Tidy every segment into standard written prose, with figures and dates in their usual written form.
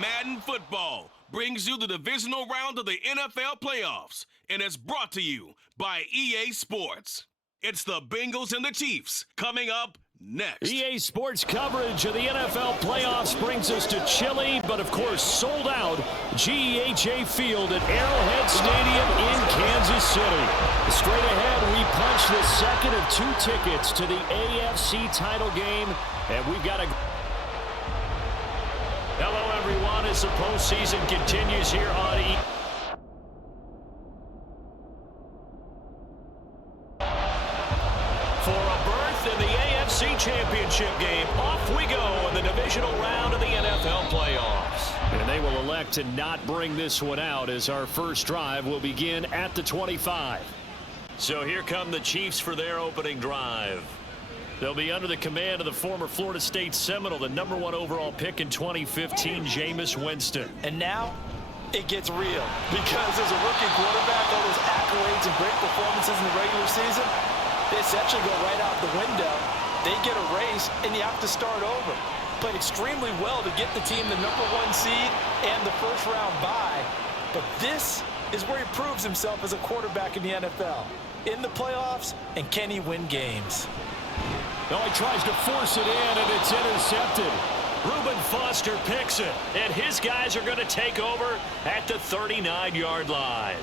Madden Football brings you the divisional round of the NFL playoffs, and it's brought to you by EA Sports. It's the Bengals and the Chiefs coming up next. EA Sports coverage of the NFL playoffs brings us to chilly, but of course sold out GEHA Field at Arrowhead Stadium in Kansas City. Straight ahead, we punch the second of two tickets to the AFC title game, and we've got a... Hello, everyone, as the postseason continues here on EA. For a berth in the AFC Championship game, off we go in the divisional round of the NFL playoffs. And they will elect to not bring this one out as our first drive will begin at the 25. So here come the Chiefs for their opening drive. They'll be under the command of the former Florida State Seminole, the #1 overall pick in 2015, Jameis Winston. And now it gets real, because as a rookie quarterback, all those accolades and great performances in the regular season, they essentially go right out the window. They get erased, and you have to start over. Played extremely well to get the team the #1 seed and the first-round bye. But this is where he proves himself as a quarterback in the NFL. In the playoffs, and can he win games? No, he tries to force it in, and it's intercepted. Reuben Foster picks it, and his guys are going to take over at the 39-yard line.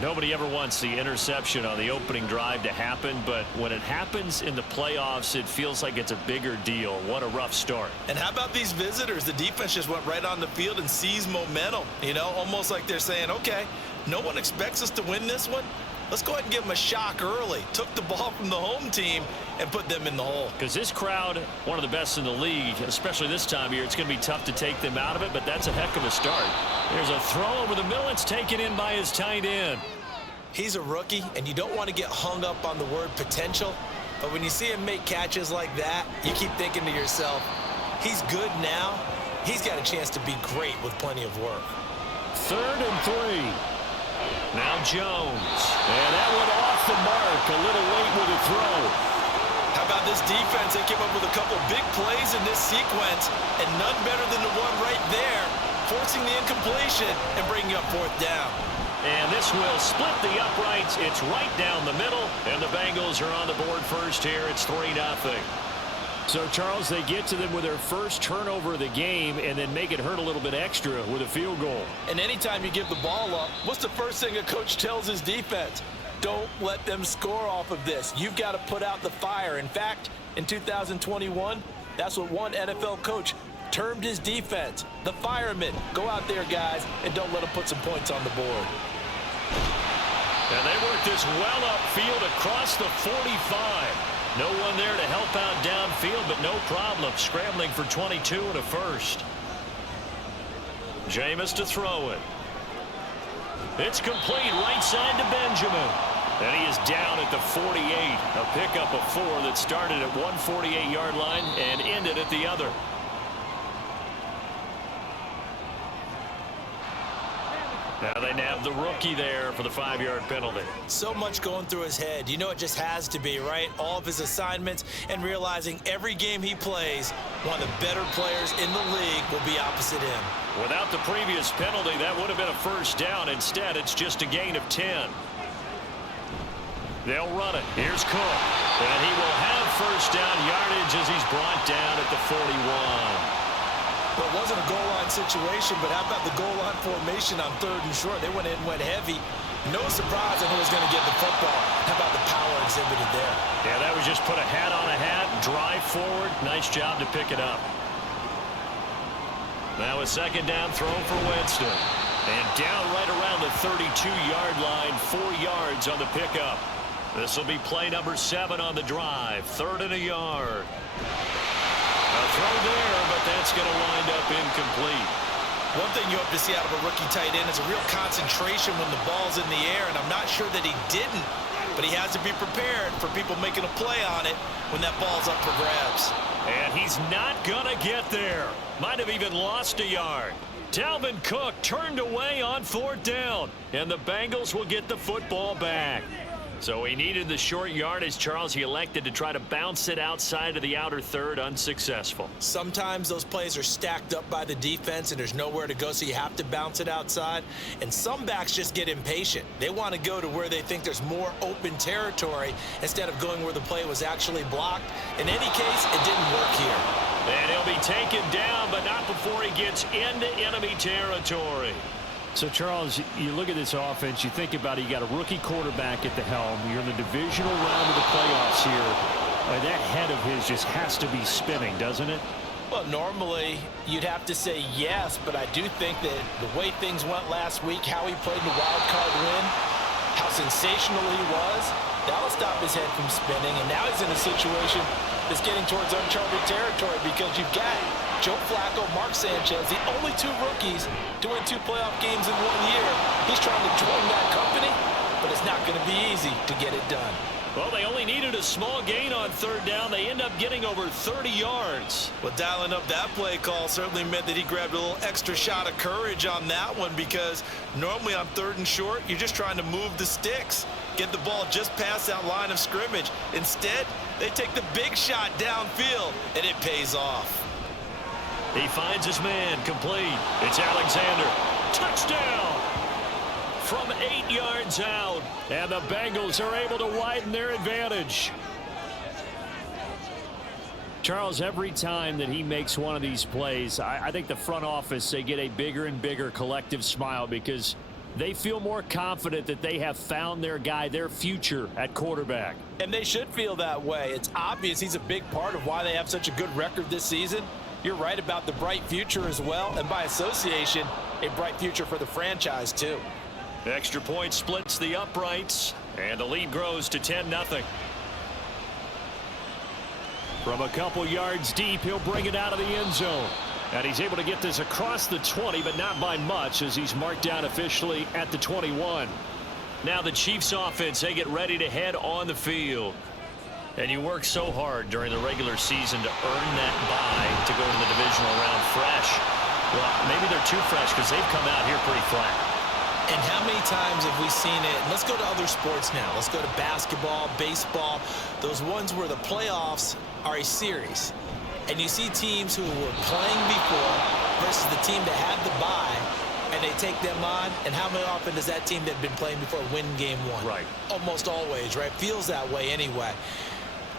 Nobody ever wants the interception on the opening drive to happen, but when it happens in the playoffs, it feels like it's a bigger deal. What a rough start. And how about these visitors? The defense just went right on the field and seized momentum. You know, almost like they're saying, okay, no one expects us to win this one. Let's go ahead and give them a shock early. Took the ball from the home team and put them in the hole. Because this crowd, one of the best in the league, especially this time of year, it's going to be tough to take them out of it, but that's a heck of a start. There's a throw over the middle. It's taken in by his tight end. He's a rookie, and you don't want to get hung up on the word potential, but when you see him make catches like that, you keep thinking to yourself, he's good now. He's got a chance to be great with plenty of work. 3rd and 3. Now Jones. And that one off the mark. A little late with a throw. How about this defense? They came up with a couple big plays in this sequence, and none better than the one right there, forcing the incompletion and bringing up 4th down. And this will split the uprights. It's right down the middle, and the Bengals are on the board first here. It's 3-0. So, Charles, they get to them with their first turnover of the game and then make it hurt a little bit extra with a field goal. And anytime you give the ball up, what's the first thing a coach tells his defense? Don't let them score off of this. You've got to put out the fire. In fact, in 2021, that's what one NFL coach termed his defense, the firemen. Go out there, guys, and don't let them put some points on the board. And they work this well upfield across the 45. No one there to help out downfield, but no problem. Scrambling for 22 and a first. Jameis to throw it. It's complete right side to Benjamin. And he is down at the 48. A pickup of 4 that started at 148-yard line and ended at the other. Now they nab the rookie there for the 5-yard penalty. So much going through his head. You know it just has to be, right? All of his assignments and realizing every game he plays, one of the better players in the league will be opposite him. Without the previous penalty, that would have been a first down. Instead, it's just a gain of 10. They'll run it. Here's Cook. And he will have first down yardage as he's brought down at the 41. Well, it wasn't a goal line situation, but how about the goal line formation on 3rd and short? They went in, went heavy. No surprise on who was going to get the football. How about the power exhibited there? Yeah, that was just put a hat on a hat, drive forward. Nice job to pick it up. Now a 2nd down throw for Winston. And down right around the 32-yard line, 4 yards on the pickup. This will be play number 7 on the drive. 3rd and a yard. A throw there, but that's going to wind up incomplete. One thing you hope to see out of a rookie tight end is a real concentration when the ball's in the air, and I'm not sure that he didn't, but he has to be prepared for people making a play on it when that ball's up for grabs. And he's not going to get there. Might have even lost a yard. Dalvin Cook turned away on 4th down, and the Bengals will get the football back. So he needed the short yardage, Charles. He elected to try to bounce it outside of the outer third, unsuccessful. Sometimes those plays are stacked up by the defense and there's nowhere to go, so you have to bounce it outside. And some backs just get impatient. They want to go to where they think there's more open territory instead of going where the play was actually blocked. In any case, it didn't work here. And he'll be taken down, but not before he gets into enemy territory. So, Charles, you look at this offense, you think about it, you got a rookie quarterback at the helm. You're in the divisional round of the playoffs here. That head of his just has to be spinning, doesn't it? Well, normally you'd have to say yes, but I do think that the way things went last week, how he played the wild card win, how sensational he was, that'll stop his head from spinning. And now he's in a situation that's getting towards uncharted territory because you've got Joe Flacco, Mark Sanchez, the only two rookies to win 2 playoff games in 1 year. He's trying to join that company, but it's not going to be easy to get it done. Well, they only needed a small gain on third down. They end up getting over 30 yards. Well, dialing up that play call certainly meant that he grabbed a little extra shot of courage on that one, because normally on 3rd and short, you're just trying to move the sticks, get the ball just past that line of scrimmage. Instead, they take the big shot downfield, and it pays off. He finds his man, complete. It's Alexander. Touchdown! From 8 yards out, and the Bengals are able to widen their advantage. Charles, every time that he makes one of these plays, I think the front office, they get a bigger and bigger collective smile because they feel more confident that they have found their guy, their future at quarterback. And they should feel that way. It's obvious he's a big part of why they have such a good record this season. You're right about the bright future as well, and by association, a bright future for the franchise too. Extra point splits the uprights, and the lead grows to 10-0. From a couple yards deep, he'll bring it out of the end zone. And he's able to get this across the 20, but not by much, as he's marked down officially at the 21. Now the Chiefs offense, they get ready to head on the field. And you work so hard during the regular season to earn that bye to go to the divisional round fresh. Well, maybe they're too fresh because they've come out here pretty flat. And how many times have we seen it? And let's go to other sports now. Let's go to basketball, baseball, those ones where the playoffs are a series. And you see teams who were playing before versus the team that had the bye, and they take them on. And how often does that team that had been playing before win game 1? Right. Almost always, right? Feels that way anyway.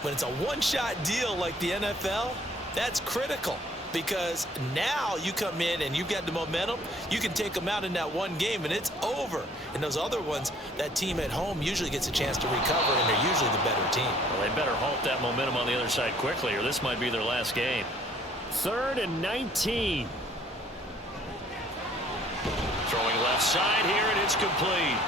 When it's a one-shot deal like the NFL, that's critical. Because now you come in and you get the momentum, you can take them out in that one game and it's over. And those other ones, that team at home usually gets a chance to recover, and they're usually the better team. Well, they better halt that momentum on the other side quickly, or this might be their last game. 3rd and 19. Throwing left side here, and it's complete.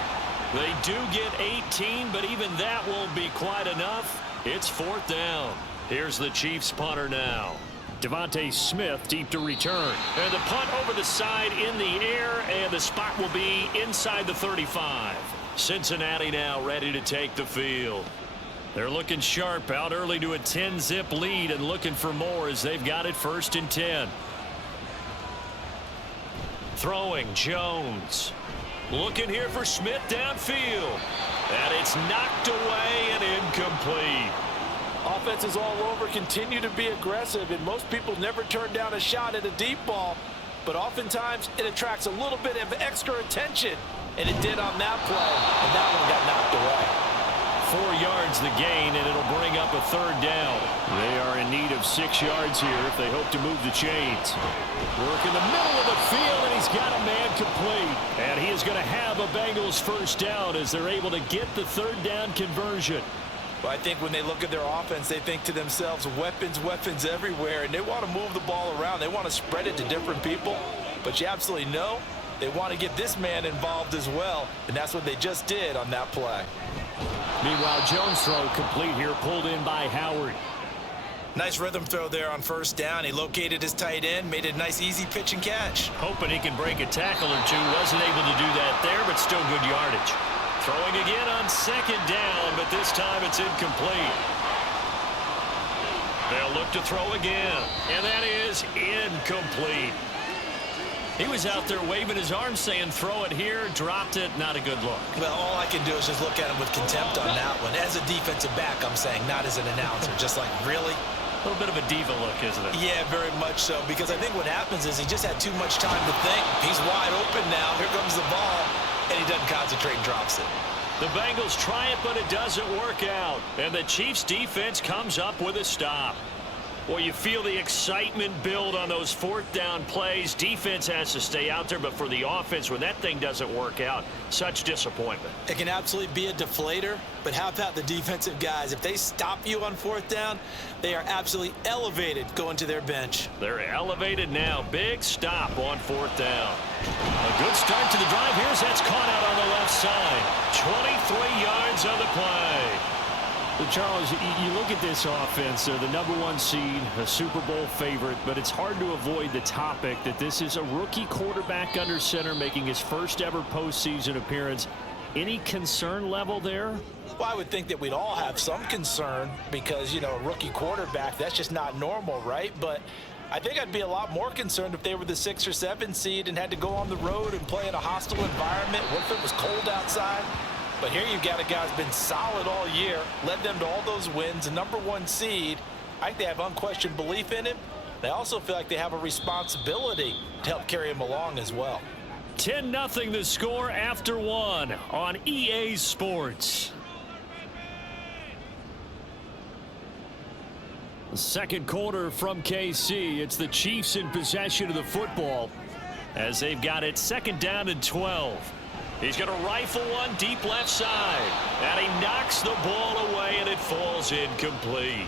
They do get 18, but even that won't be quite enough. It's 4th down. Here's the Chiefs punter now. Devontae Smith deep to return. And the punt over the side in the air, and the spot will be inside the 35. Cincinnati now ready to take the field. They're looking sharp, out early to a 10-zip lead and looking for more as they've got it 1st and 10. Throwing Jones. Looking here for Smith downfield. And it's knocked away and incomplete. Offenses all over continue to be aggressive, and most people never turn down a shot at a deep ball, but oftentimes it attracts a little bit of extra attention, and it did on that play, and that one got knocked away. 4 yards the gain, and it'll bring up a 3rd down. They are in need of 6 yards here if they hope to move the chains. Work in the middle of the field, and he's got a man complete. And he is going to have a Bengals 1st down as they're able to get the 3rd down conversion. Well, I think when they look at their offense, they think to themselves, weapons, weapons everywhere, and they want to move the ball around. They want to spread it to different people, but you absolutely know they want to get this man involved as well, and that's what they just did on that play. Meanwhile, Jones' throw complete here, pulled in by Howard. Nice rhythm throw there on 1st down. He located his tight end, made a nice easy pitch and catch. Hoping he can break a tackle or two. Wasn't able to do that there, but still good yardage. Throwing again on 2nd down, but this time it's incomplete. They'll look to throw again, and that is incomplete. He was out there waving his arms saying throw it here, dropped it, not a good look. Well, all I can do is just look at him with contempt on that one. As a defensive back, I'm saying, not as an announcer. Just like, really? A little bit of a diva look, isn't it? Yeah, very much so, because I think what happens is he just had too much time to think. He's wide open now. Here comes the ball, and he doesn't concentrate and drops it. The Bengals try it, but it doesn't work out. And the Chiefs' defense comes up with a stop. Well, you feel the excitement build on those fourth down plays. Defense has to stay out there, but for the offense, when that thing doesn't work out, such disappointment. It can absolutely be a deflator, but how about the defensive guys? If they stop you on fourth down, they are absolutely elevated going to their bench. They're elevated now. Big stop on fourth down. A good start to the drive. Here's that's caught out on the left side. 23 yards on the play. Charles, you look at this offense, they're the #1 seed, a Super Bowl favorite, but it's hard to avoid the topic that this is a rookie quarterback under center making his first ever postseason appearance. Any concern level there? Well, I would think that we'd all have some concern because, you know, a rookie quarterback, that's just not normal, right? But I think I'd be a lot more concerned if they were the 6 or 7 seed and had to go on the road and play in a hostile environment. What if it was cold outside? But here you've got a guy who's been solid all year, led them to all those wins, a #1 seed. I think they have unquestioned belief in him. They also feel like they have a responsibility to help carry him along as well. 10-0 the score after 1 on EA Sports. Second quarter from KC. It's the Chiefs in possession of the football as they've got it 2nd down and 12. He's going to rifle one deep left side, and he knocks the ball away, and it falls incomplete.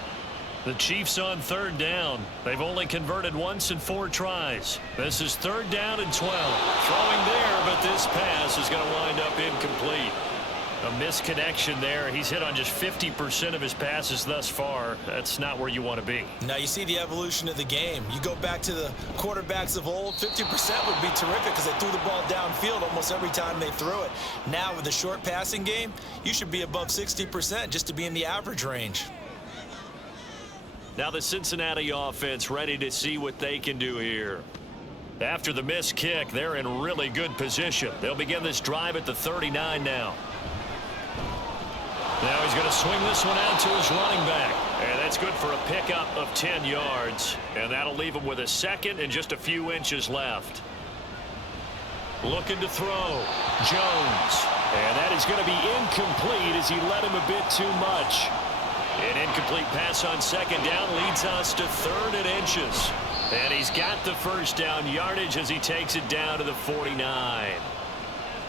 The Chiefs on 3rd down. They've only converted once in 4 tries. This is 3rd down and 12. Throwing there, but this pass is going to wind up incomplete. A misconnection there. He's hit on just 50% of his passes thus far. That's not where you want to be. Now you see the evolution of the game. You go back to the quarterbacks of old, 50% would be terrific because they threw the ball downfield almost every time they threw it. Now with the short passing game, you should be above 60% just to be in the average range. Now the Cincinnati offense ready to see what they can do here. After the missed kick, they're in really good position. They'll begin this drive at the 39 now. Now he's going to swing this one out to his running back. And that's good for a pickup of 10 yards. And that'll leave him with a 2nd and just a few inches left. Looking to throw. Jones. And that is going to be incomplete as he led him a bit too much. An incomplete pass on 2nd down leads us to 3rd and inches. And he's got the first down yardage as he takes it down to the 49.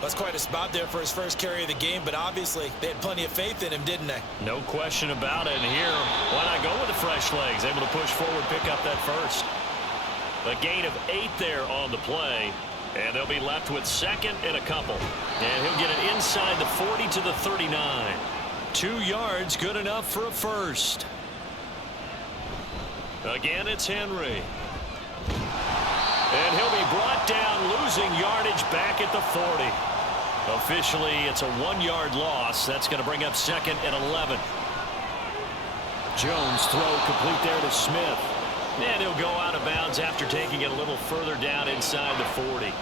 That's quite a spot there for his first carry of the game, but obviously they had plenty of faith in him, didn't they? No question about it. And here, why not go with the fresh legs? Able to push forward, pick up that first. A gain of 8 there on the play. And they'll be left with 2nd and a couple. And he'll get it inside the 40 to the 39. 2 yards, good enough for a first. Again, it's Henry. And he'll be brought down, losing yardage back at the 40. Officially, it's a 1-yard loss. That's going to bring up 2nd and 11. Jones throw complete there to Smith. And he'll go out of bounds after taking it a little further down inside the 40.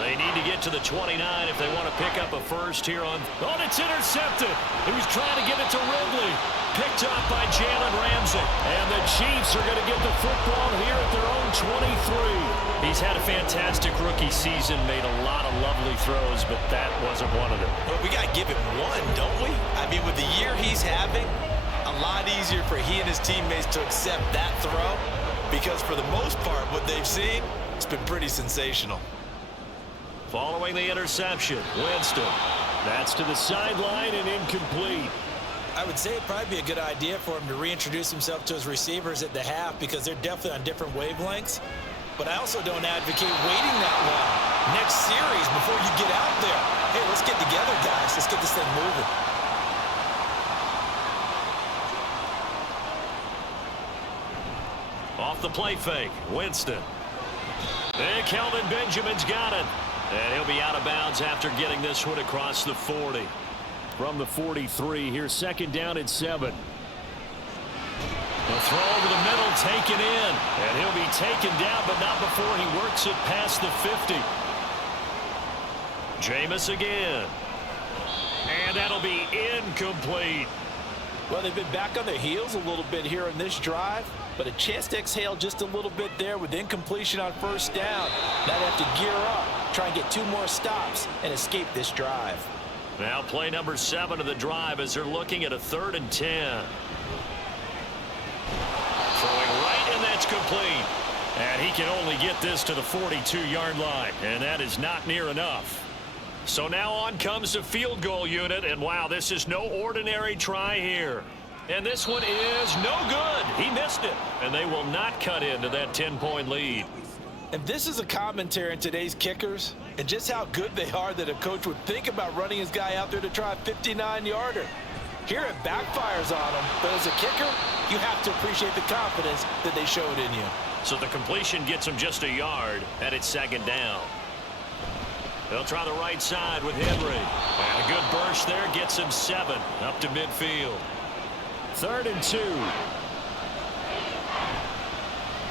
They need to get to the 29 if they want to pick up a first here on... Oh, it's intercepted. He was trying to get it to Ridley. Picked up by Jalen Ramsey. And the Chiefs are going to get the football here at their own 23. He's had a fantastic rookie season, made a lot of lovely throws, but that wasn't one of them. Well, we got to give him one, don't we? I mean, with the year he's having, a lot easier for he and his teammates to accept that throw because for the most part, what they've seen, it's been pretty sensational. Following the interception, Winston. That's to the sideline and incomplete. I would say it'd probably be a good idea for him to reintroduce himself to his receivers at the half because they're definitely on different wavelengths. But I also don't advocate waiting that long. Next series before you get out there. Hey, let's get together, guys. Let's get this thing moving. Off the play fake, Winston. And Kelvin Benjamin's got it. And he'll be out of bounds after getting this one across the 40. From the 43, here's 2nd down and 7. The throw over the middle, taken in. And he'll be taken down, but not before he works it past the 50. Jameis again. And that'll be incomplete. Well, they've been back on their heels a little bit here in this drive, but a chance to exhale just a little bit there with incompletion on first down. Now they have to gear up, try and get 2 more stops, and escape this drive. Now play number 7 of the drive as they're looking at a 3rd and 10. Throwing right, and that's complete. And he can only get this to the 42-yard line, and that is not near enough. So now on comes the field goal unit, and wow, this is no ordinary try here. And this one is no good. He missed it, and they will not cut into that 10-point lead. And this is a commentary on today's kickers and just how good they are that a coach would think about running his guy out there to try a 59-yarder. Here it backfires on him, but as a kicker, you have to appreciate the confidence that they showed in you. So the completion gets him just a yard, and it's 2nd down. They'll try the right side with Henry. And a good burst there gets him 7 up to midfield. 3rd and 2.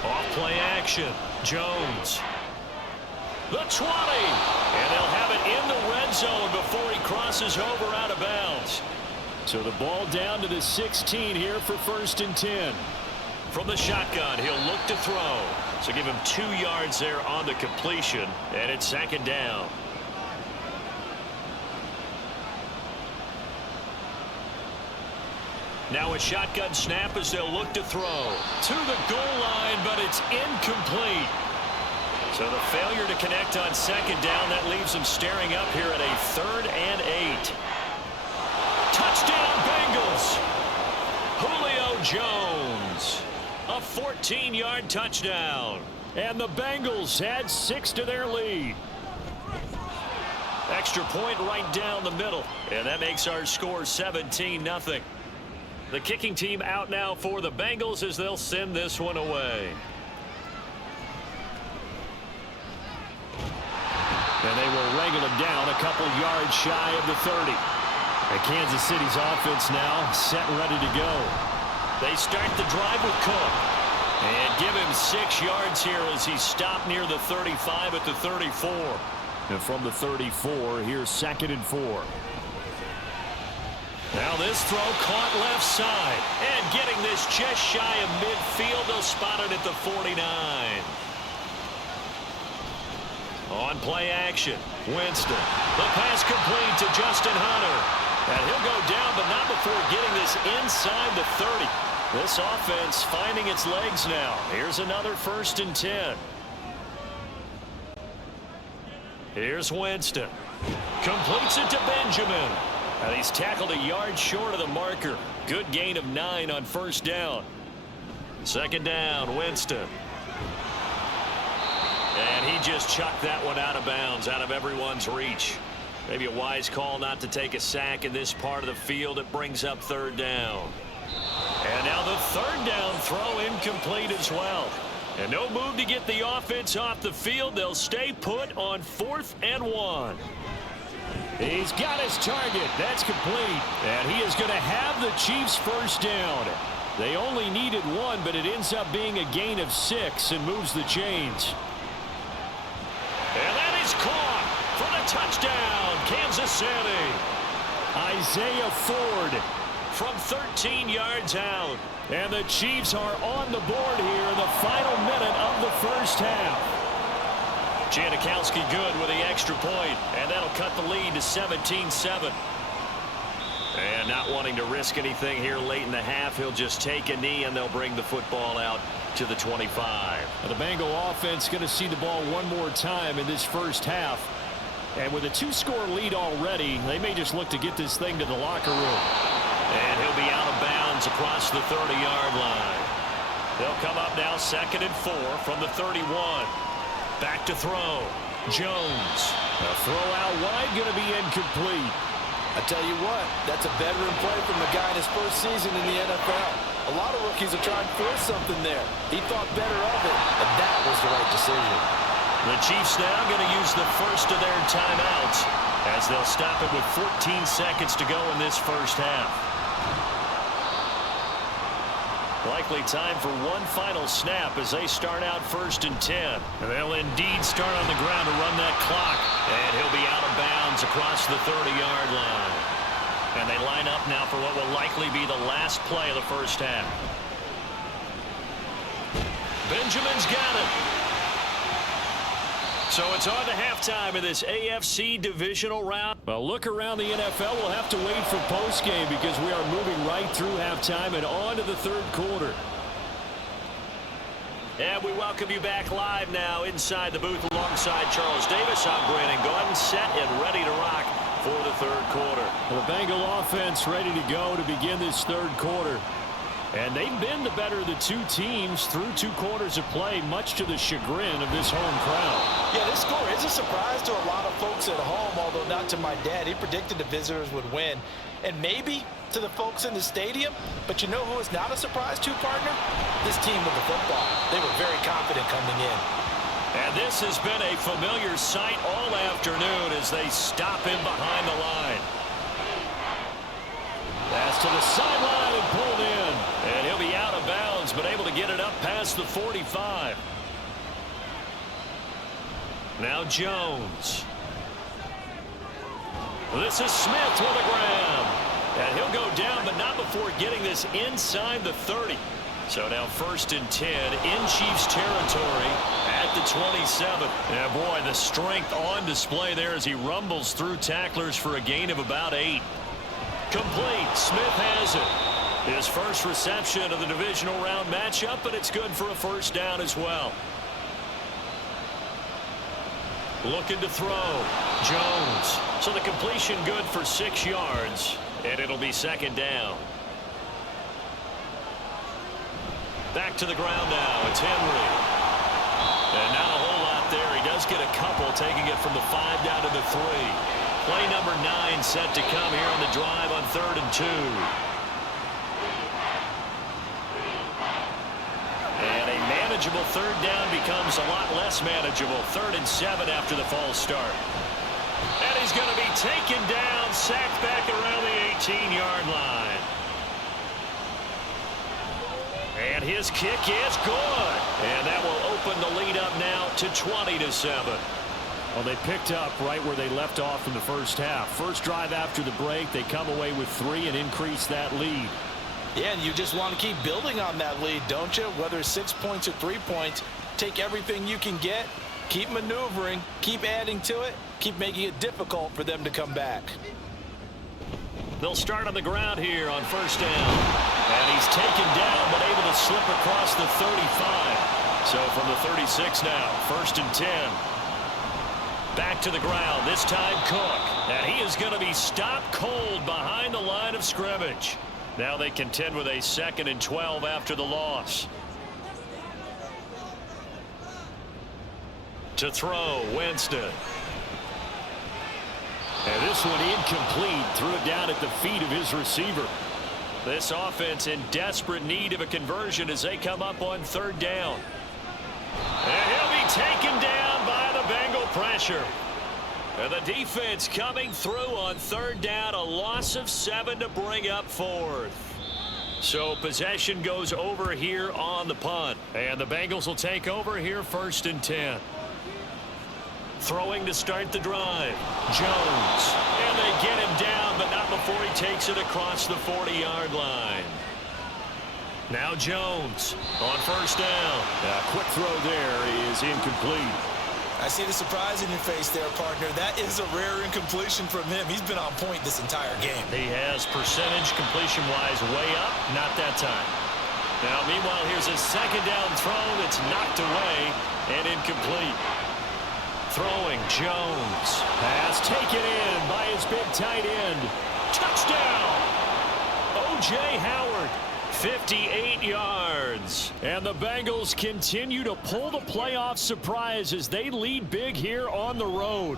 Off play action. Jones. The 20. And they'll have it in the red zone before he crosses over out of bounds. So the ball down to the 16 here for 1st and 10. From the shotgun, he'll look to throw. So give him 2 yards there on the completion, and it's 2nd down. Now a shotgun snap as they'll look to throw. To the goal line, but it's incomplete. So the failure to connect on 2nd down, that leaves them staring up here at a 3rd and 8. Touchdown, Bengals! Julio Jones. A 14-yard touchdown. And the Bengals add 6 to their lead. Extra point right down the middle. And that makes our score 17-0. The kicking team out now for the Bengals as they'll send this one away. And they will wrangle him down a couple yards shy of the 30. And Kansas City's offense now set and ready to go. They start the drive with Cook. And give him 6 yards here as he stopped near the 35 at the 34. And from the 34, here's 2nd and 4. Now this throw caught left side. And getting this just shy of midfield, they'll spot it at the 49. On play action, Winston. The pass complete to Justin Hunter. And he'll go down, but not before getting this inside the 30. This offense finding its legs now. Here's another 1st and 10. Here's Winston. Completes it to Benjamin. And he's tackled a yard short of the marker. Good gain of 9 on 1st down. 2nd down, Winston. And he just chucked that one out of bounds, out of everyone's reach. Maybe a wise call not to take a sack in this part of the field. It brings up 3rd down. And now the 3rd down throw incomplete as well. And no move to get the offense off the field. They'll stay put on 4th and 1. He's got his target. That's complete. And he is going to have the Chiefs 1st down. They only needed 1, but it ends up being a gain of 6 and moves the chains. And that is caught for the touchdown, Kansas City. Isaiah Ford from 13 yards out. And the Chiefs are on the board here in the final minute of the 1st half. Janikowski good with the extra point, and that'll cut the lead to 17-7. And not wanting to risk anything here late in the half, he'll just take a knee, and they'll bring the football out to the 25. The Bengal offense going to see the ball one more time in this 1st half. And with a 2-score lead already, they may just look to get this thing to the locker room. And he'll be out of bounds across the 30-yard line. They'll come up now 2nd and 4 from the 31. Back to throw. Jones. A throw out wide going to be incomplete. I tell you what, that's a veteran play from a guy in his 1st season in the NFL. A lot of rookies are trying to force something there. He thought better of it, and that was the right decision. The Chiefs now going to use the 1st of their timeouts as they'll stop it with 14 seconds to go in this 1st half. Likely time for one final snap as they start out 1st and 10. And they'll indeed start on the ground to run that clock. And he'll be out of bounds across the 30-yard line. And they line up now for what will likely be the last play of the first half. Benjamin's got it. So it's on to halftime of this AFC divisional round. Well, look around the NFL. We'll have to wait for postgame because we are moving right through halftime and on to the third quarter. And we welcome you back live now inside the booth alongside Charles Davis. I'm Brandon Gordon, set and ready to rock for the third quarter. The Bengal offense ready to go to begin this third quarter. And they've been the better of the two teams through 2 quarters of play, much to the chagrin of this home crowd. Yeah, this score is a surprise to a lot of folks at home, although not to my dad. He predicted the visitors would win. And maybe to the folks in the stadium. But you know who is not a surprise to, partner? This team with the football. They were very confident coming in. And this has been a familiar sight all afternoon as they stop him behind the line. Pass to the sideline and pulled in. And he'll be out of bounds, but able to get it up past the 45. Now Jones. This is Smith with a grab. And he'll go down, but not before getting this inside the 30. So now 1st and 10 in Chiefs territory at the 27. Yeah, boy, the strength on display there as he rumbles through tacklers for a gain of about 8. Complete. Smith has it. His first reception of the divisional round matchup, but it's good for a first down as well. Looking to throw. Jones. So the completion good for 6 yards, and it'll be 2nd down. Back to the ground now. It's Henry. And not a whole lot there. He does get a couple, taking it from the 5 down to the 3. Play number 9 set to come here on the drive on 3rd and 2. And a manageable 3rd down becomes a lot less manageable. 3rd and 7 after the false start. And he's going to be taken down, sacked back around the 18-yard line. And his kick is good. And that will open the lead up now to 20-7. Well, they picked up right where they left off in the first half. First drive after the break, they come away with 3 and increase that lead. Yeah, and you just want to keep building on that lead, don't you? Whether it's 6 points or 3 points, take everything you can get, keep maneuvering, keep adding to it, keep making it difficult for them to come back. They'll start on the ground here on 1st down. And he's taken down, but able to slip across the 35. So from the 36 now, 1st and 10. Back to the ground, this time Cook. And he is going to be stopped cold behind the line of scrimmage. Now they contend with a 2nd and 12 after the loss. To throw, Winston. And this one incomplete. Threw it down at the feet of his receiver. This offense in desperate need of a conversion as they come up on 3rd down. And he'll be taken down by the Bengal pressure. And the defense coming through on 3rd down. A loss of 7 to bring up 4th. So possession goes over here on the punt. And the Bengals will take over here 1st and 10. Throwing to start the drive. Jones. And they get him down, but not before he takes it across the 40-yard line. Now Jones on 1st down. A quick throw there is incomplete. I see the surprise in your face there, partner. That is a rare incompletion from him. He's been on point this entire game. He has percentage completion-wise way up. Not that time. Now, meanwhile, here's a 2nd down throw that's knocked away and incomplete. Throwing, Jones. Pass taken in by his big tight end. Touchdown! O.J. Howard. 58 yards. And the Bengals continue to pull the playoff surprise as they lead big here on the road.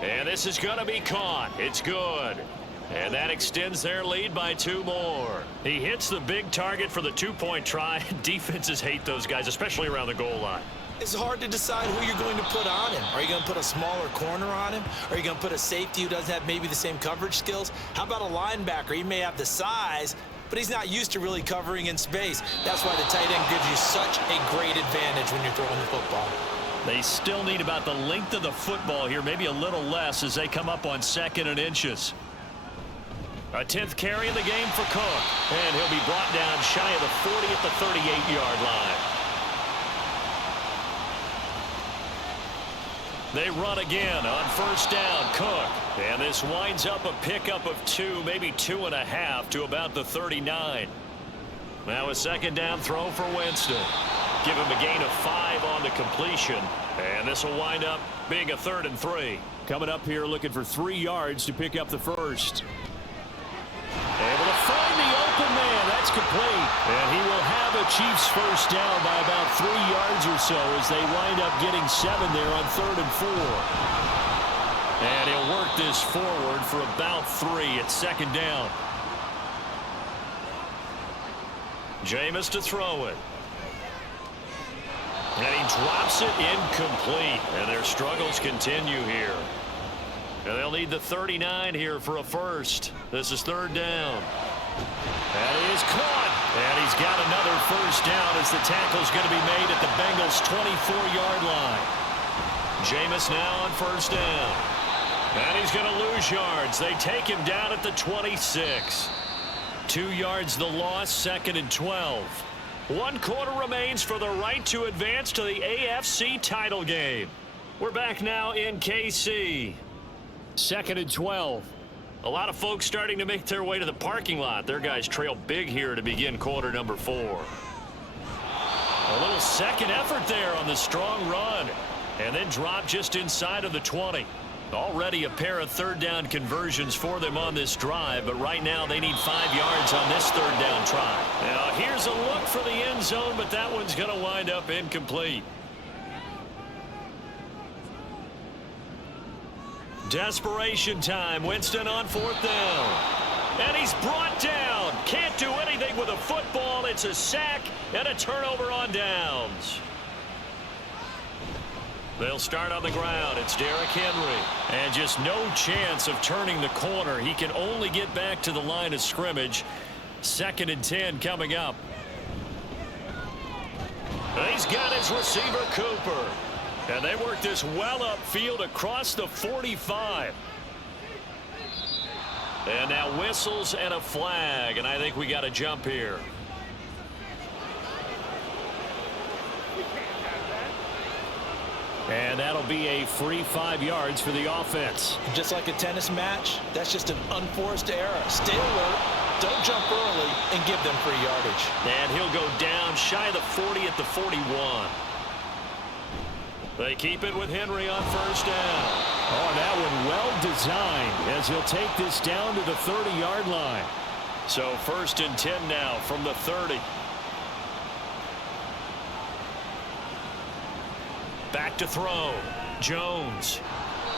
And this is going to be caught. It's good. And that extends their lead by 2 more. He hits the big target for the 2-point try. Defenses hate those guys, especially around the goal line. It's hard to decide who you're going to put on him. Are you going to put a smaller corner on him? Are you going to put a safety who doesn't have maybe the same coverage skills? How about a linebacker? He may have the size, but he's not used to really covering in space. That's why the tight end gives you such a great advantage when you're throwing the football. They still need about the length of the football here, maybe a little less as they come up on 2nd and inches. A 10th carry in the game for Cook, and he'll be brought down shy of the 40 at the 38-yard line. They run again on 1st down, Cook. And this winds up a pickup of 2, maybe 2.5 to about the 39. Now a 2nd down throw for Winston. Give him a gain of 5 on the completion. And this will wind up being a 3rd and 3. Coming up here looking for 3 yards to pick up the first. Able to find the open man. That's complete. And he will have a Chiefs first down by about 3 yards or so as they wind up getting 7 there on 3rd and 4. And he'll work this forward for about 3 at 2nd down. Jameis to throw it. And he drops it incomplete. And their struggles continue here. And they'll need the 39 here for a first. This is 3rd down. That is caught. And he's got another first down as the tackle's going to be made at the Bengals' 24-yard line. Jameis now on 1st down. And he's going to lose yards. They take him down at the 26. 2 yards the loss, 2nd and 12. 1 quarter remains for the right to advance to the AFC title game. We're back now in KC. 2nd and 12. A lot of folks starting to make their way to the parking lot. Their guys trail big here to begin quarter number 4. A little second effort there on the strong run. And then drop just inside of the 20. Already a pair of 3rd down conversions for them on this drive, but right now they need 5 yards on this 3rd down try. Now here's a look for the end zone, but that one's going to wind up incomplete. Desperation time. Winston on 4th down. And he's brought down. Can't do anything with a football. It's a sack and a turnover on downs. They'll start on the ground. It's Derrick Henry. And just no chance of turning the corner. He can only get back to the line of scrimmage. 2nd and 10 coming up. He's got his receiver, Cooper. And they work this well upfield across the 45. And now whistles and a flag. And I think we got a jump here. And that'll be a free 5 yards for the offense. Just like a tennis match, that's just an unforced error. Stay alert, don't jump early, and give them free yardage. And he'll go down shy of the 40 at the 41. They keep it with Henry on 1st down. Oh, that one well designed as he'll take this down to the 30-yard line. So 1st and 10 now from the 30. Back to throw. Jones.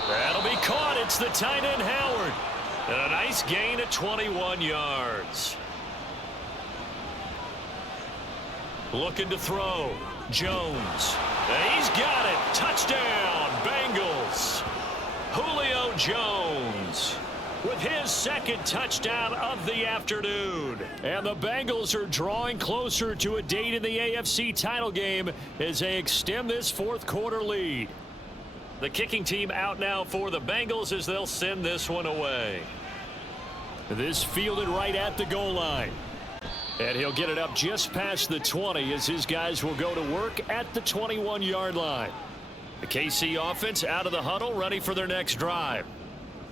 That'll be caught. It's the tight end Howard. And a nice gain at 21 yards. Looking to throw. Jones. He's got it. Touchdown, Bengals. Julio Jones with his 2nd touchdown of the afternoon. And the Bengals are drawing closer to a date in the AFC title game as they extend this 4th quarter lead. The kicking team out now for the Bengals as they'll send this one away. This fielded right at the goal line. And he'll get it up just past the 20 as his guys will go to work at the 21-yard line. The KC offense out of the huddle, ready for their next drive.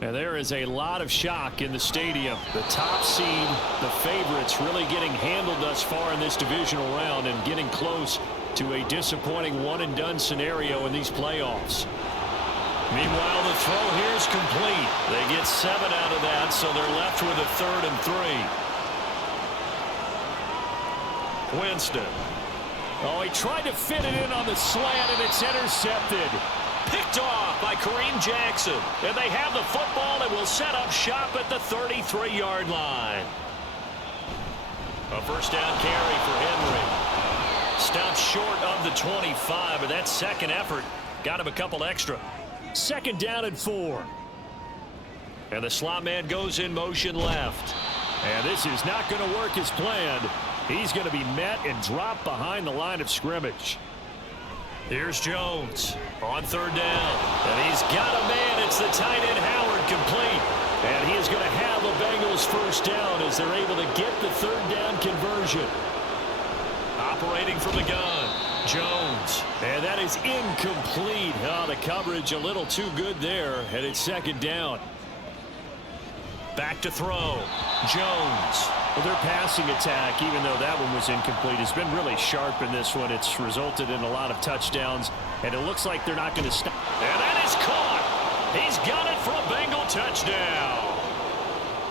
And there is a lot of shock in the stadium. The top seed, the favorites, really getting handled thus far in this divisional round and getting close to a disappointing one-and-done scenario in these playoffs. Meanwhile, the throw here is complete. They get 7 out of that, so they're left with a 3rd and 3. Winston. Oh, he tried to fit it in on the slant, and it's intercepted. Picked off by Kareem Jackson. And they have the football and will set up shop at the 33-yard line. A 1st down carry for Henry. Stopped short of the 25, but that 2nd effort got him a couple extra. 2nd down and 4. And the slot man goes in motion left. And this is not going to work as planned. He's going to be met and dropped behind the line of scrimmage. Here's Jones on third down. And he's got a man. It's the tight end Howard, complete. And he is going to have the Bengals first down as they're able to get the third down conversion. Operating from the gun, Jones. And that is incomplete. Oh, the coverage a little too good there. And it's second down. Back to throw. Jones. Well, their passing attack, even though that one was incomplete, has been really sharp in this one. It's resulted in a lot of touchdowns, and it looks like they're not going to stop. And that is caught. He's got it for a Bengal touchdown.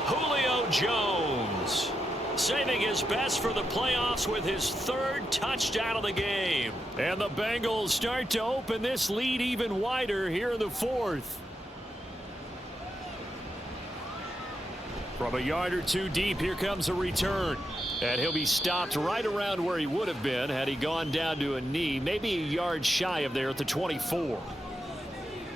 Julio Jones saving his best for the playoffs with his third touchdown of the game. And the Bengals start to open this lead even wider here in the fourth. From a yard or two deep, here comes a return. And he'll be stopped right around where he would have been had he gone down to a knee, maybe a yard shy of there at the 24.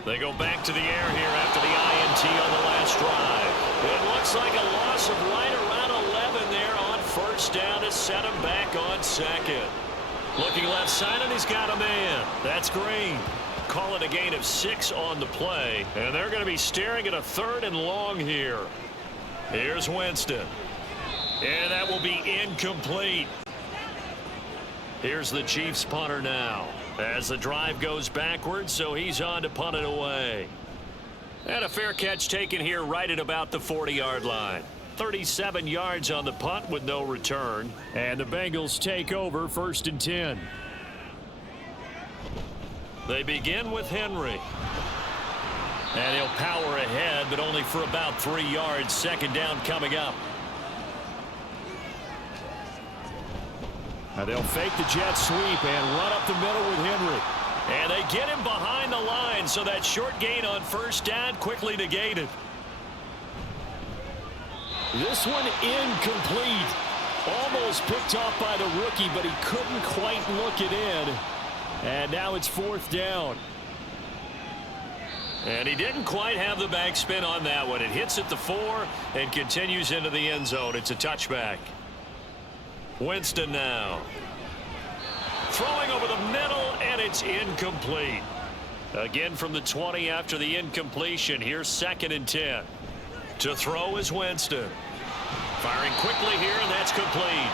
They go back to the air here after the INT on the last drive. It looks like a loss of right around 11 there on first down to set him back on second. Looking left side, and he's got a man. That's Green. Call it a gain of 6 on the play. And they're going to be staring at a third and long here. Here's Winston. And that will be incomplete. Here's the Chiefs punter now as the drive goes backwards, so he's on to punt it away. And a fair catch taken here right at about the 40-yard line. 37 yards on the punt with no return. And the Bengals take over first and 10. They begin with Henry. And he'll power ahead, but only for about 3 yards. Second down coming up. Now they'll fake the jet sweep and run up the middle with Henry. And they get him behind the line, so that short gain on first down quickly negated. This one incomplete. Almost picked off by the rookie, but he couldn't quite look it in. And now it's fourth down. And he didn't quite have the backspin on that one. It hits at the 4 and continues into the end zone. It's a touchback. Winston now. Throwing over the middle, and it's incomplete. Again from the 20 after the incompletion. Here's second and 10. To throw is Winston. Firing quickly here, and that's complete.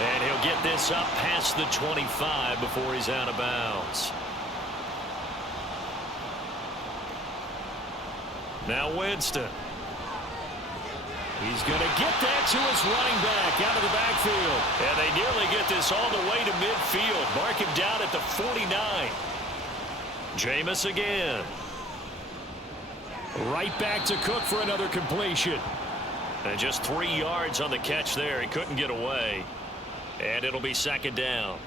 And he'll get this up past the 25 before he's out of bounds. Now Winston. He's going to get that to his running back out of the backfield. And they nearly get this all the way to midfield. Mark him down at the 49. Jameis again. Right back to Cook for another completion. And just 3 yards on the catch there. He couldn't get away. And it'll be second down.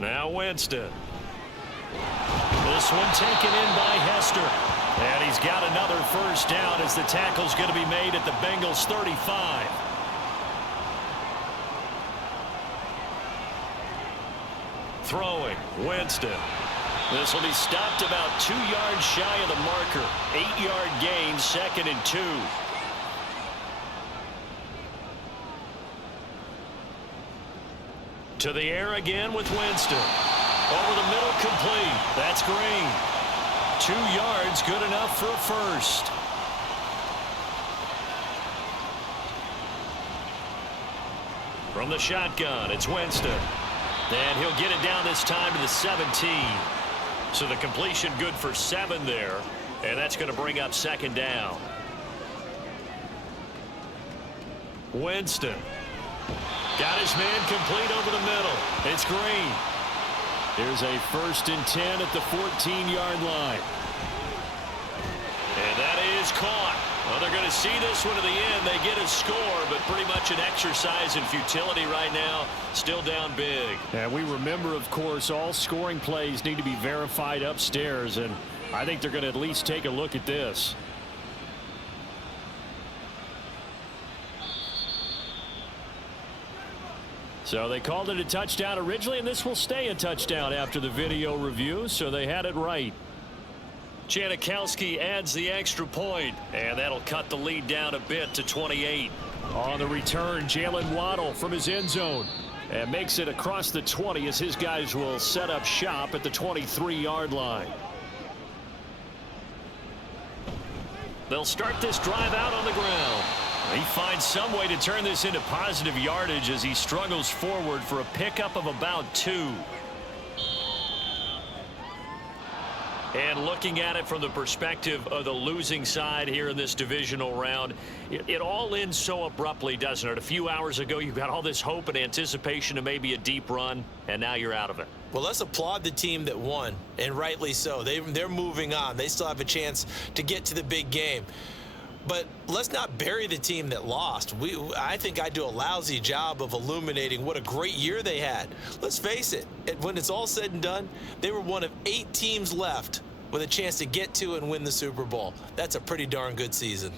Now Winston. This one taken in by Hester. And he's got another first down as the tackle's going to be made at the Bengals 35. Throwing, Winston. This will be stopped about 2 yards shy of the marker. 8-yard gain, second and 2. To the air again with Winston. Over the middle, complete. That's Green. 2 yards, good enough for a first. From the shotgun, it's Winston. And he'll get it down this time to the 17. So the completion good for 7 there. And that's going to bring up second down. Winston. Got his man complete over the middle. It's Green. Here's a first and 10 at the 14-yard line. And that is caught. Well, they're going to see this one to the end. They get a score, but pretty much an exercise in futility right now. Still down big. And we remember, of course, all scoring plays need to be verified upstairs, and I think they're going to at least take a look at this. So they called it a touchdown originally, and this will stay a touchdown after the video review, so they had it right. Janikowski adds the extra point, and that'll cut the lead down a bit to 28. On the return, Jalen Waddle from his end zone. And makes it across the 20 as his guys will set up shop at the 23-yard line. They'll start this drive out on the ground. He finds some way to turn this into positive yardage as he struggles forward for a pickup of about 2. And looking at it from the perspective of the losing side here in this divisional round, it all ends so abruptly, doesn't it? A few hours ago, you got all this hope and anticipation of maybe a deep run, and now you're out of it. Well, let's applaud the team that won, and rightly so. They're moving on. They still have a chance to get to the big game. But let's not bury the team that lost. I think I do a lousy job of illuminating what a great year they had. Let's face it, when it's all said and done, they were one of 8 teams left with a chance to get to and win the Super Bowl. That's a pretty darn good season.